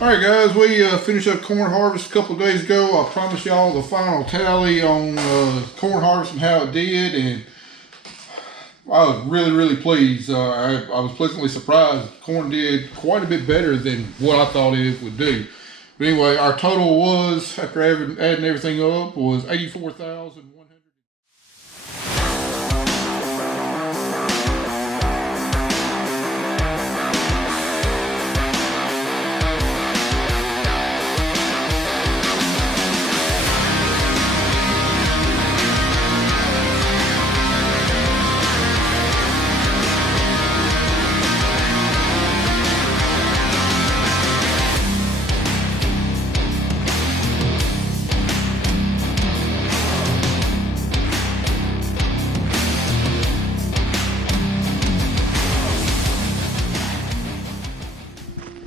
Alright guys, we finished up corn harvest a couple of days ago. I promised y'all the final tally on corn harvest and how it did, and I was really pleased. I was pleasantly surprised. Corn did quite a bit better than what I thought it would do. But anyway, our total was, after adding everything up, was 84,100.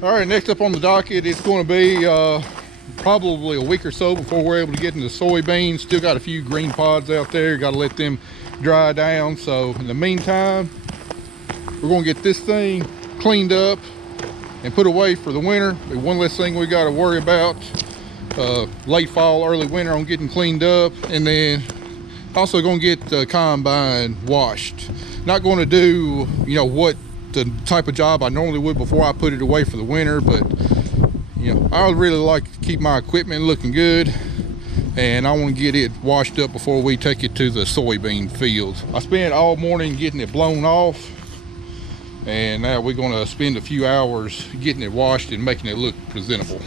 All right, next up on the docket, it's going to be probably a week or so before we're able to get into soybeans. Still got a few green pods out there. Got to let them dry down. So in the meantime, we're going to get this thing cleaned up and put away for the winter. One less thing we got to worry about late fall, early winter on getting cleaned up. And then also going to get the combine washed. Not going to do, you know, what the type of job I normally would before I put it away for the winter, but you know, I would really like to keep my equipment looking good, and I want to get it washed up before we take it to the soybean fields. I spent all morning getting it blown off, and now we're going to spend a few hours getting it washed and making it look presentable.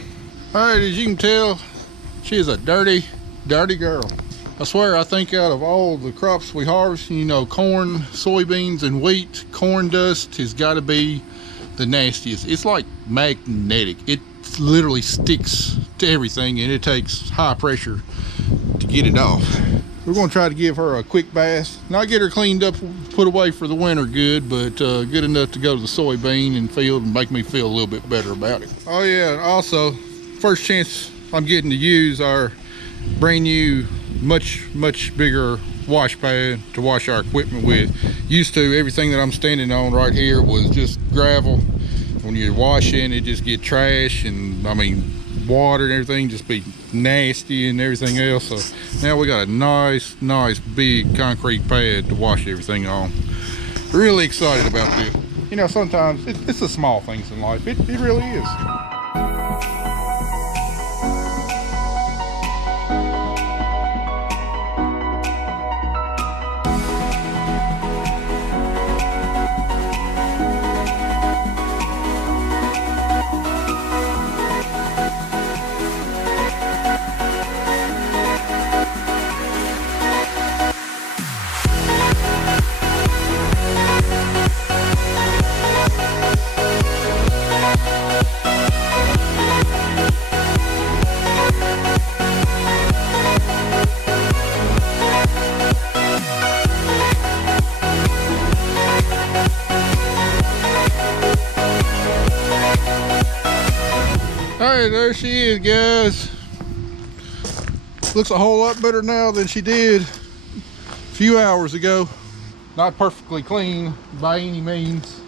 All right, as you can tell, she is a dirty girl. I swear, I think out of all the crops we harvest, you know, corn, soybeans, and wheat, corn dust has got to be the nastiest. It's like magnetic. It literally sticks to everything, and it takes high pressure to get it off. We're going to try to give her a quick bath. Not get her cleaned up, put away for the winter good, but good enough to go to the soybean and field and make me feel a little bit better about it. Oh yeah, and also, first chance I'm getting to use our brand new much bigger wash pad to wash our equipment with. Used to, everything that I'm standing on right here was just gravel. When you're washing, it just get trash, and I mean water and everything just be nasty and everything else. So now we got a nice big concrete pad to wash everything on. Really excited about this. You know, sometimes it's the small things in life. It really is. Alright, there she is, guys. Looks a whole lot better now than she did a few hours ago. Not perfectly clean by any means.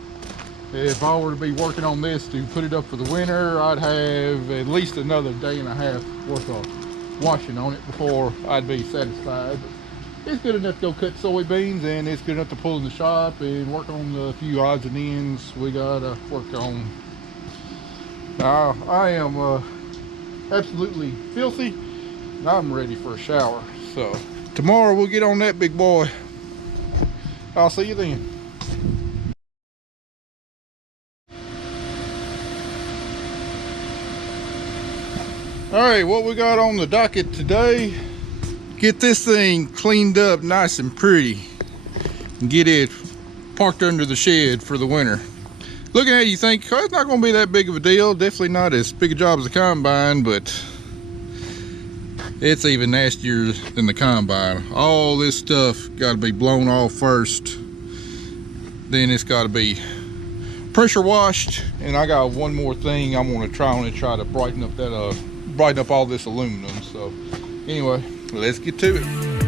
If I were to be working on this to put it up for the winter, I'd have at least another day and a half worth of washing on it before I'd be satisfied. But it's good enough to go cut soybeans, and it's good enough to pull in the shop and work on the few odds and ends we gotta work on. I am absolutely filthy, and I'm ready for a shower. So tomorrow we'll get on that big boy. I'll see you then. All right, what we got on the docket today, get this thing cleaned up nice and pretty and get it parked under the shed for the winter. Looking at it, you think, oh, it's not going to be that big of a deal. Definitely not as big a job as the combine, but it's even nastier than the combine. All this stuff got to be blown off first. Then it's got to be pressure washed. And I got one more thing I'm going to try to brighten up that brighten up all this aluminum. So anyway, let's get to it.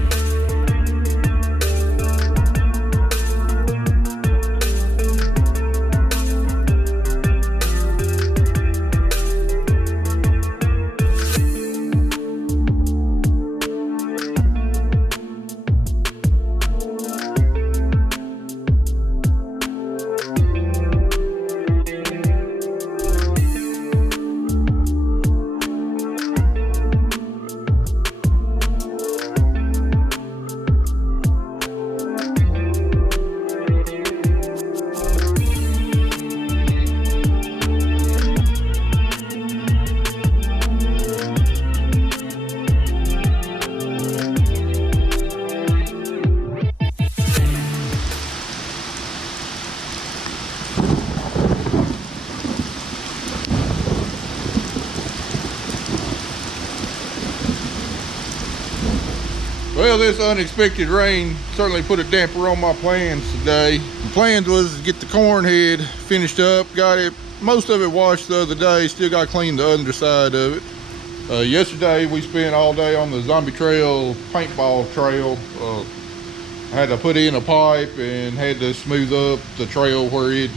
Well, this unexpected rain certainly put a damper on my plans today. The plans was to get the corn head finished up, got it, most of it washed the other day, still got to clean the underside of it. Yesterday we spent all day on the Zombie Trail paintball trail. I had to put in a pipe and had to smooth up the trail where it,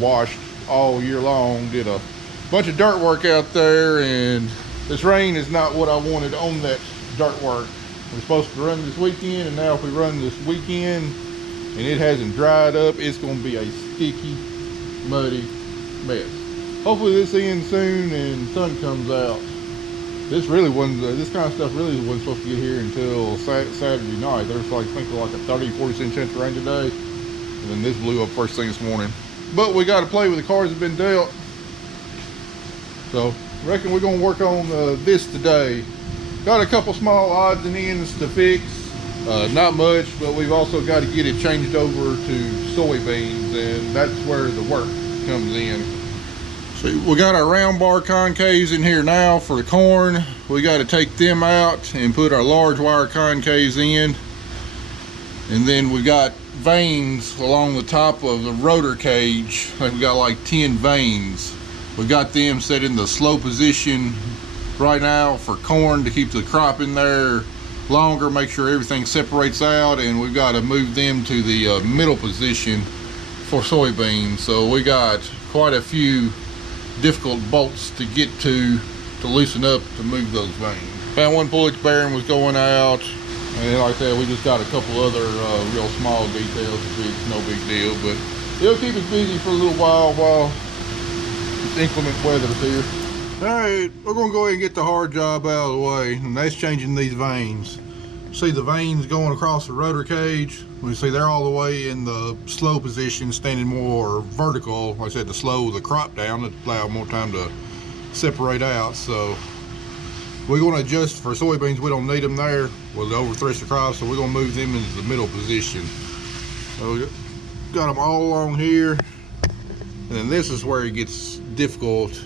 washed all year long. Did a bunch of dirt work out there, and this rain is not what I wanted on that dirt work. We're supposed to run this weekend, and now if we run this weekend and it hasn't dried up, it's going to be a sticky, muddy mess. Hopefully this ends soon and sun comes out. This really wasn't, this kind of stuff really wasn't supposed to get here until Saturday night. There's like, I think like a 30-40 chance of rain today, and then this blew up first thing this morning. But we got to play with the cards that have been dealt. So I reckon we're going to work on this today. Got a couple small odds and ends to fix. Not much, but we've also got to get it changed over to soybeans, and that's where the work comes in. So we got our round bar concaves in here now for the corn. We got to take them out and put our large wire concaves in. And then we got vanes along the top of the rotor cage. I think we got like 10 vanes. We got them set in the slow position right now for corn to keep the crop in there longer, make sure everything separates out, and we've got to move them to the middle position for soybeans. So we got quite a few difficult bolts to get to loosen up to move those vanes. Found one pulley bearing was going out, and like I said, we just got a couple other real small details. It's no big deal, but it'll keep us busy for a little while this inclement weather's here. Alright, we're going to go ahead and get the hard job out of the way, and that's changing these vanes. See the vanes going across the rotor cage? We see they're all the way in the slow position, standing more vertical, like I said, to slow the crop down, to allow more time to separate out. So we're going to adjust for soybeans. We don't need them there with the over thresher crop, so we're going to move them into the middle position. So we got them all along here, and then this is where it gets difficult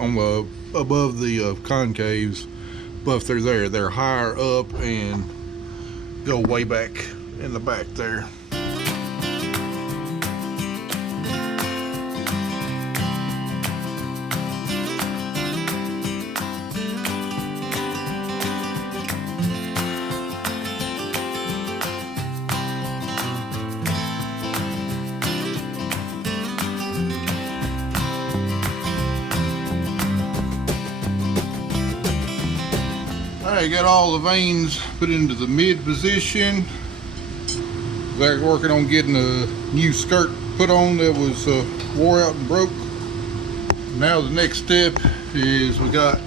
on the above the concaves. But if they're higher up and go way back in the back there. Alright, got all the vanes put into the mid position. They're working on getting a new skirt put on that was wore out and broke. Now the next step is we got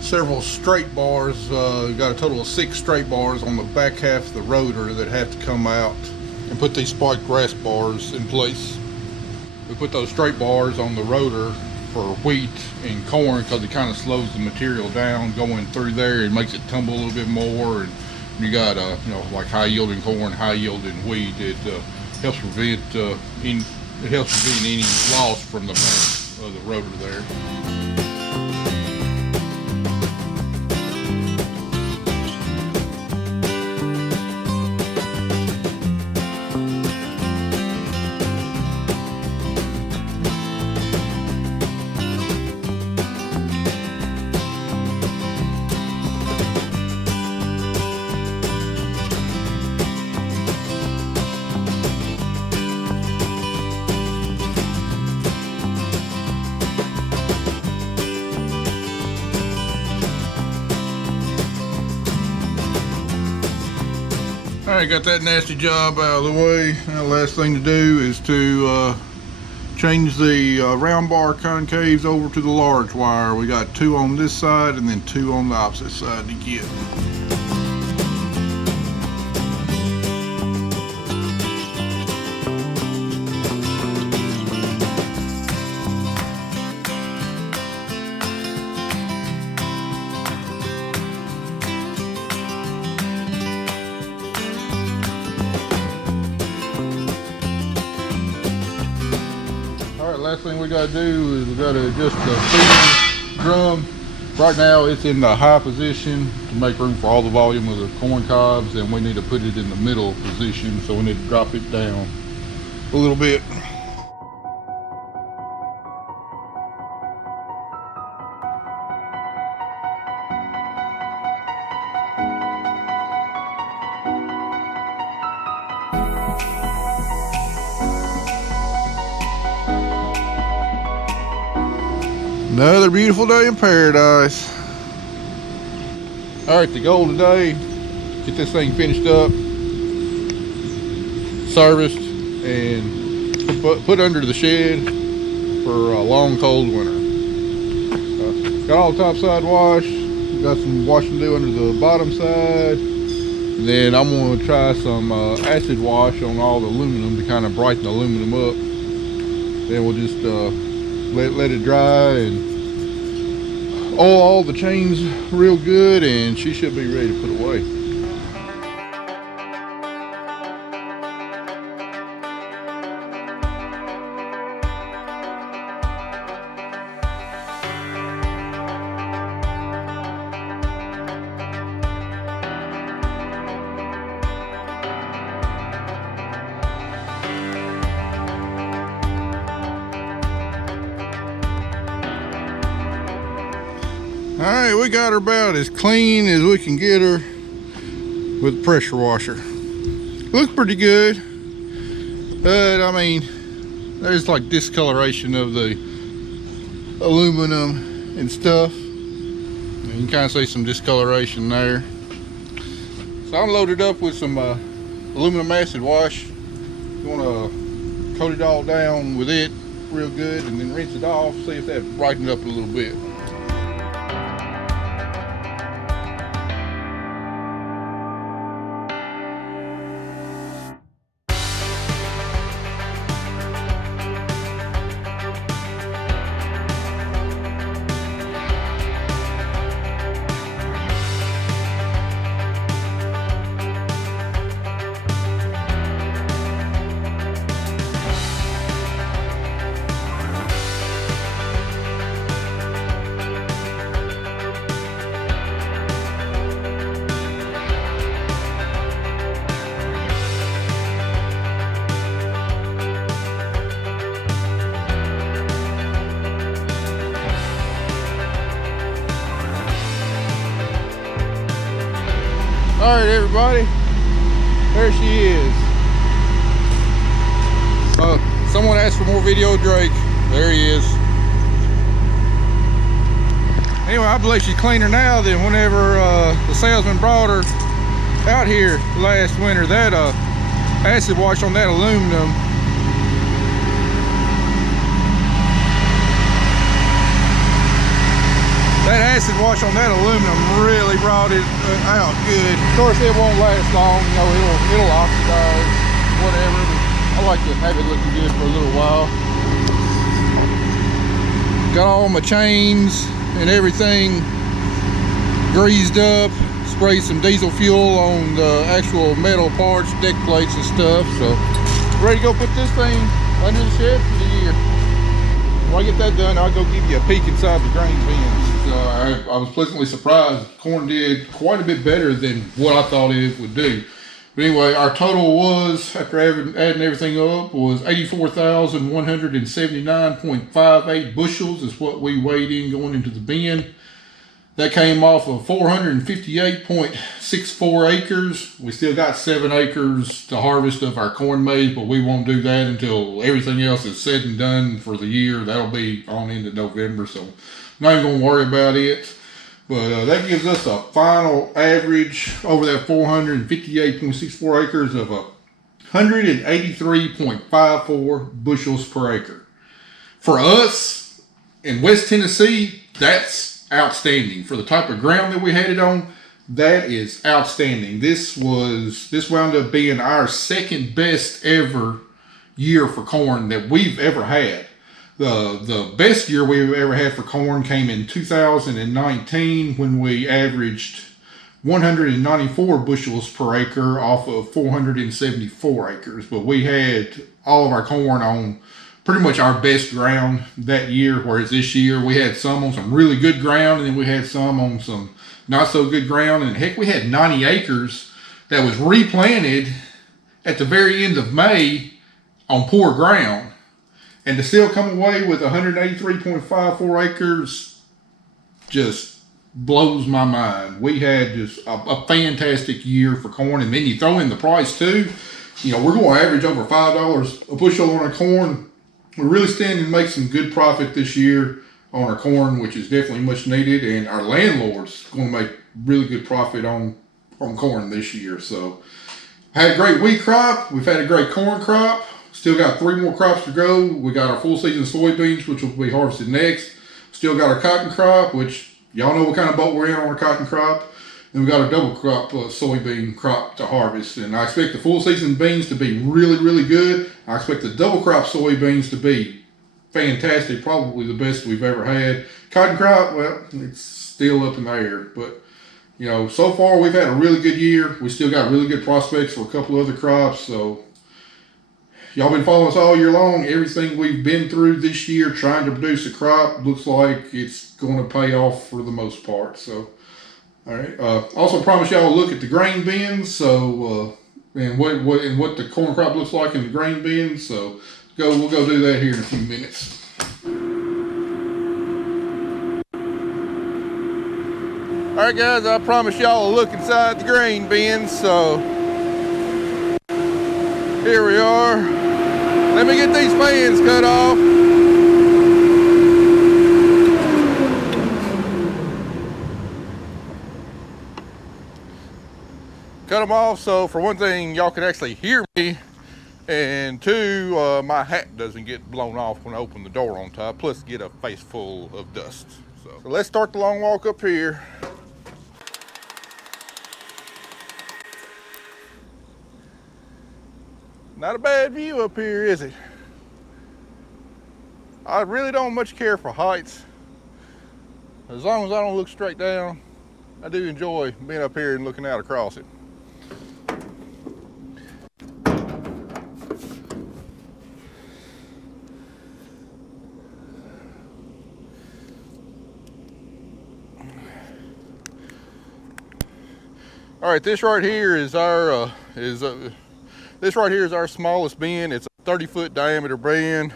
several straight bars. We got a total of 6 straight bars on the back half of the rotor that have to come out and put these spiked grass bars in place. We put those straight bars on the rotor for wheat and corn because it kind of slows the material down going through there. It makes it tumble a little bit more, and you got like high yielding corn, high yielding wheat. It helps prevent any loss from the back of the rotor there. Alright, got that nasty job out of the way. Now the last thing to do is to change the round bar concaves over to the large wire. We got 2 on this side and then 2 on the opposite side to get. Last thing we got to do is we got to adjust the feeder drum Right now it's in the high position to make room for all the volume of the corn cobs, and we need to put it in the middle position, so we need to drop it down a little bit. Another beautiful day in paradise. All right, the goal today, get this thing finished up, serviced, and put under the shed for a long, cold winter. Got all the top side washed, got some washing to do under the bottom side, and then I'm going to try some acid wash on all the aluminum to kind of brighten the aluminum up. Then we'll just let it dry and oil all the chains real good, and she should be ready to put away. All right, we got her about as clean as we can get her with the pressure washer. Looks pretty good, but I mean, there's like discoloration of the aluminum and stuff. You can kind of see some discoloration there. So I'm loaded up with some aluminum acid wash. Gonna coat it all down with it real good and then rinse it off, see if that brightened up a little bit. All right, everybody, there she is. Someone asked for more video of Drake. There he is. Anyway, I believe she's cleaner now than whenever the salesman brought her out here last winter. That acid wash on that aluminum, really brought it out good. Of course, it won't last long. You know, it'll oxidize, whatever. But I like to have it looking good for a little while. Got all my chains and everything greased up. Sprayed some diesel fuel on the actual metal parts, deck plates and stuff. So ready to go put this thing under the shed for the year. When I get that done, I'll go give you a peek inside the grain bins. I was pleasantly surprised. Corn did quite a bit better than what I thought it would do. But anyway, our total was, after adding everything up, was 84,179.58 bushels is what we weighed in going into the bin. That came off of 458.64 acres. We still got 7 acres to harvest of our corn maze, but we won't do that until everything else is said and done for the year. That'll be on into November, so I'm not even going to worry about it. But that gives us a final average over that 458.64 acres of 183.54 bushels per acre. For us in West Tennessee, that's outstanding. For the type of ground that we had it on, that is outstanding. This wound up being our second best ever year for corn that we've ever had. The best year we've ever had for corn came in 2019 when we averaged 194 bushels per acre off of 474 acres. But we had all of our corn on pretty much our best ground that year, whereas this year we had some on some really good ground, and then we had some on some not so good ground. And heck, we had 90 acres that was replanted at the very end of May on poor ground. And to still come away with 183.54 acres just blows my mind. We had just a fantastic year for corn. And then you throw in the price too. You know, we're going to average over $5 a bushel on our corn. We're really standing to make some good profit this year on our corn, which is definitely much needed. And our landlord's going to make really good profit on corn this year. So I had a great wheat crop. We've had a great corn crop. Still got 3 more crops to go. We got our full season soybeans, which will be harvested next. Still got our cotton crop, which y'all know what kind of boat we're in on our cotton crop. And we got a double crop soybean crop to harvest. And I expect the full season beans to be really, really good. I expect the double crop soybeans to be fantastic, probably the best we've ever had. Cotton crop, well, it's still up in the air. But, you know, so far we've had a really good year. We still got really good prospects for a couple other crops. So y'all been following us all year long. Everything we've been through this year trying to produce a crop looks like it's going to pay off for the most part. So, all right. Also promise y'all a look at the grain bins. So, and what the corn crop looks like in the grain bins. So, we'll go do that here in a few minutes. All right, guys. I promise y'all a look inside the grain bins. So, here we are. Let me get these fans cut off. Cut them off so for one thing y'all can actually hear me, and two, my hat doesn't get blown off when I open the door on top, plus get a face full of dust. So let's start the long walk up here. Not a bad view up here, is it? I really don't much care for heights. As long as I don't look straight down, I do enjoy being up here and looking out across it. All right, this right here is our this right here is our smallest bin. It's a 30-foot diameter bin.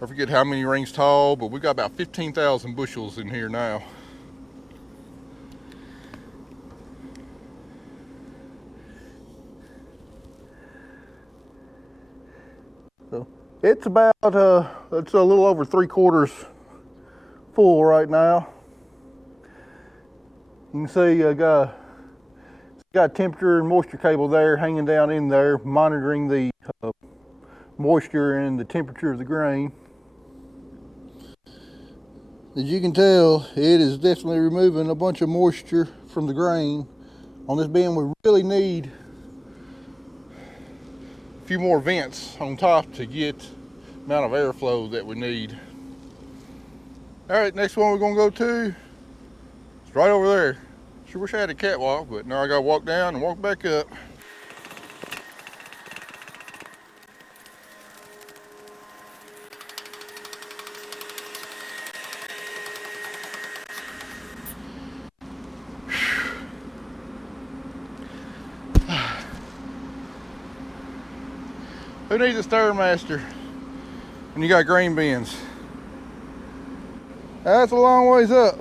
I forget how many rings tall, but we got about 15,000 bushels in here now. So it's about it's a little over 3/4 full right now. You can see I got a temperature and moisture cable there hanging down in there, monitoring the moisture and the temperature of the grain. As you can tell, it is definitely removing a bunch of moisture from the grain. On this bin, we really need a few more vents on top to get the amount of airflow that we need. All right, next one we're gonna go to, it's right over there. Sure wish I had a catwalk, but now I gotta walk down and walk back up. Who needs a Stairmaster when you got grain bins? That's a long ways up.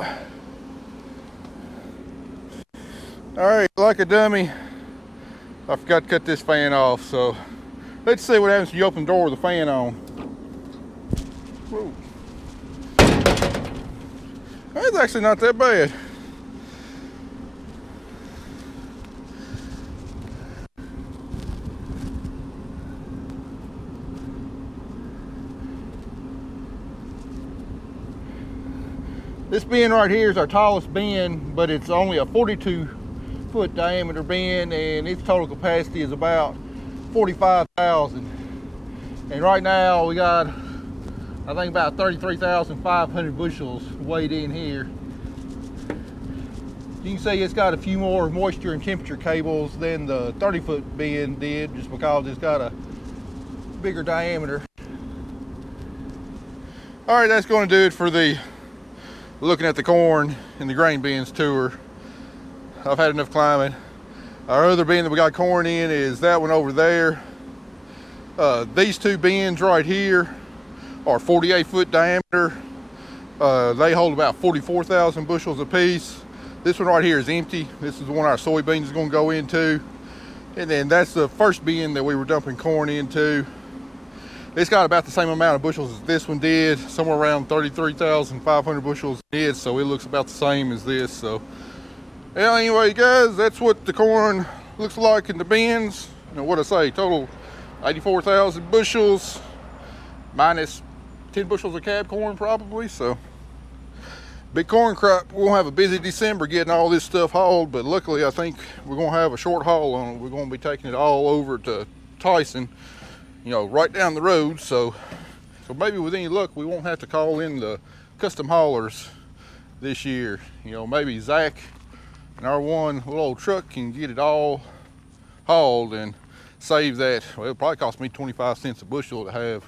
All right, like a dummy, I forgot to cut this fan off, so let's see what happens when you open the door with the fan on. Whoa. That's actually not that bad. This bin right here is our tallest bin, but it's only a 42-foot diameter bin, and its total capacity is about 45,000. And right now we got, I think, about 33,500 bushels weighed in here. You can see it's got a few more moisture and temperature cables than the 30-foot bin did, just because it's got a bigger diameter. All right, that's going to do it for the looking at the corn in the grain bins tour. I've had enough climbing. Our other bin that we got corn in is that one over there. These two bins right here are 48-foot diameter. They hold about 44,000 bushels apiece. This one right here is empty. This is the one our soybeans is going to go into. And then that's the first bin that we were dumping corn into. It's got about the same amount of bushels as this one did, somewhere around 33,500 bushels it is, so it looks about the same as this. So, well, anyway, guys, that's what the corn looks like in the bins. You know what I say, total 84,000 bushels, minus 10 bushels of cab corn probably. So, big corn crop. We're gonna have a busy December getting all this stuff hauled, but luckily I think we're gonna have a short haul on it. We're gonna be taking it all over to Tyson, you know, right down the road. So maybe with any luck, we won't have to call in the custom haulers this year. You know, maybe Zach and our one little old truck can get it all hauled and save that. Well, it'll probably cost me 25 cents a bushel to have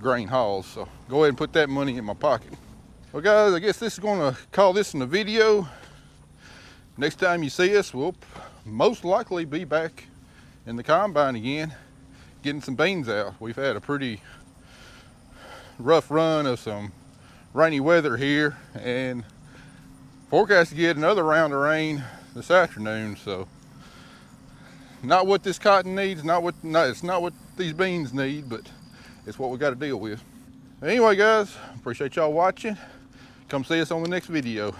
grain hauls. So go ahead and put that money in my pocket. Well, guys, I guess this is gonna call this in the video. Next time you see us, we'll most likely be back in the combine again, getting some beans out. We've had a pretty rough run of some rainy weather here, and forecast to get another round of rain this afternoon. So not what this cotton needs, it's not what these beans need, but it's what we got to deal with. Anyway, guys, appreciate y'all watching. Come see us on the next video.